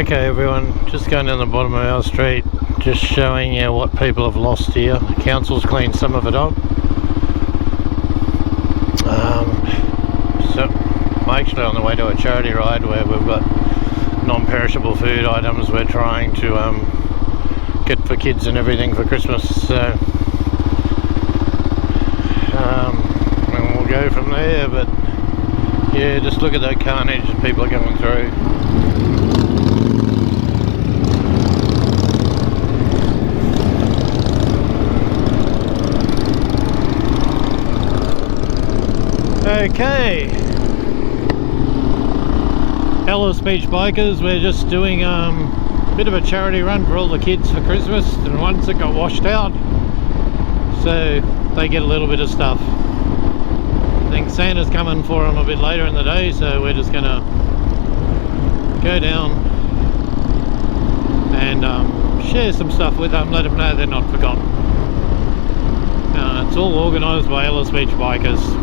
Okay everyone, just going down the bottom of our street, just showing you what people have lost here. The council's cleaned some of it up. So I'm actually on the way to a charity ride where we've got non-perishable food items we're trying to get for kids and everything for Christmas. So and we'll go from there, but yeah, just look at that carnage that people are going through. Okay, Ellis Beach Bikers, we're just doing a bit of a charity run for all the kids for Christmas, and ones that got washed out, so they get a little bit of stuff. I think Santa's coming for them a bit later in the day, so we're just gonna go down and share some stuff with them, let them know they're not forgotten. It's all organised by Ellis Beach Bikers.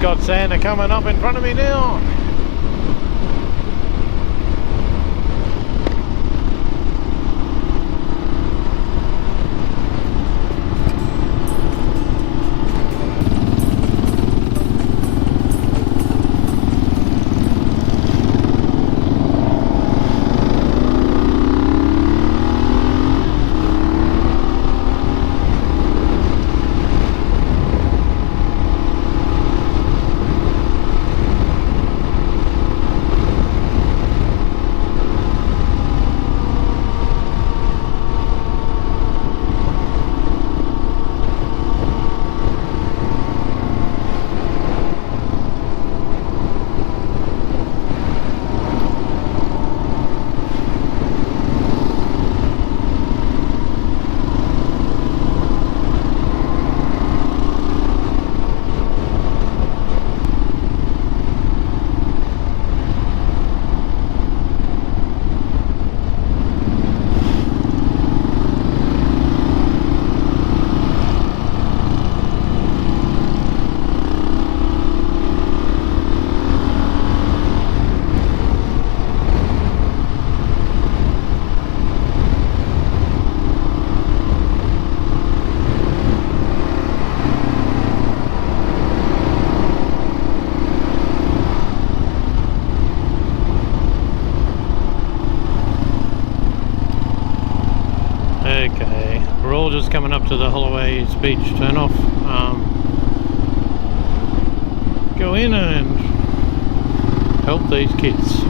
Got Santa coming up in front of me now. Okay, we're all just coming up to the Holloway's Beach turnoff. Go in and help these kids.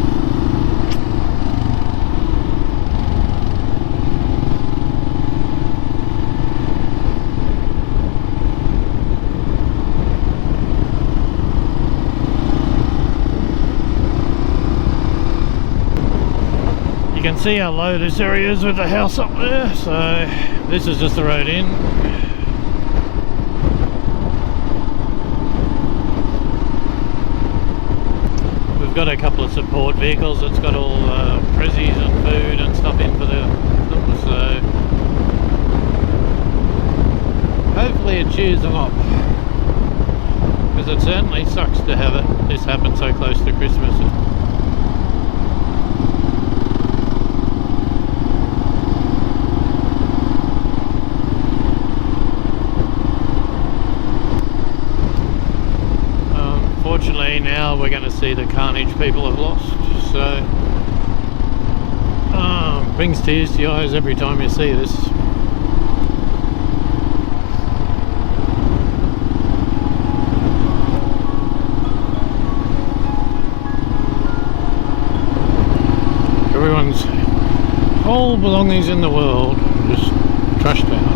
You can see how low this area is with the house up there, so this is just the road in. We've got a couple of support vehicles that's got all prezzies and food and stuff in for them, so hopefully it cheers them up, because it certainly sucks to have this happen so close to Christmas. Unfortunately, now we're going to see the carnage people have lost, so brings tears to your eyes every time you see this. Everyone's whole belongings in the world just trashed out.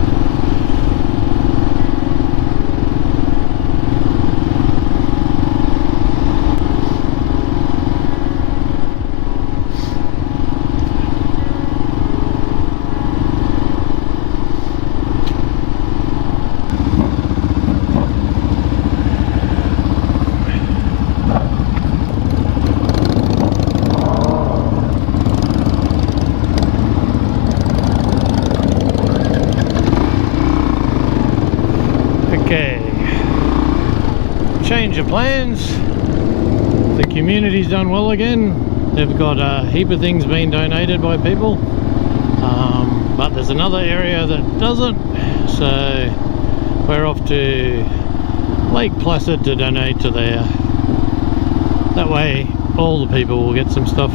change of plans. The community's done well again. They've got a heap of things being donated by people, but there's another area that doesn't, so we're off to Lake Placid to donate to there. That way all the people will get some stuff.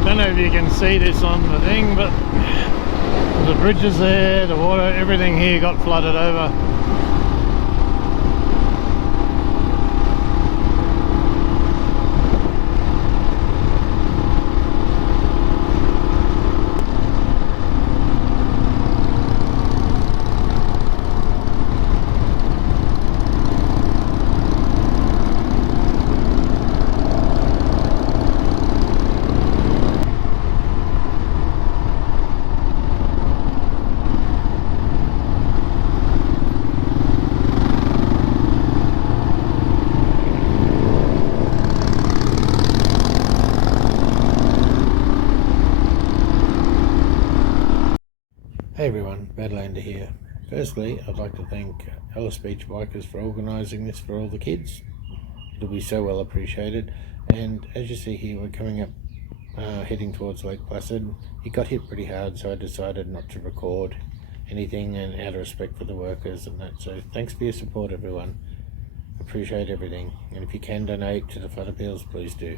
I don't know if you can see this on the thing, but the bridges there, the water, everything here got flooded over. Hey everyone, Badlander here. Firstly, I'd like to thank Alice Beach Bikers for organising this for all the kids. It'll be so well appreciated. And as you see here, we're coming up, heading towards Lake Placid. It got hit pretty hard, so I decided not to record anything, and out of respect for the workers and that. So thanks for your support everyone. Appreciate everything. And if you can donate to the flood appeals, please do.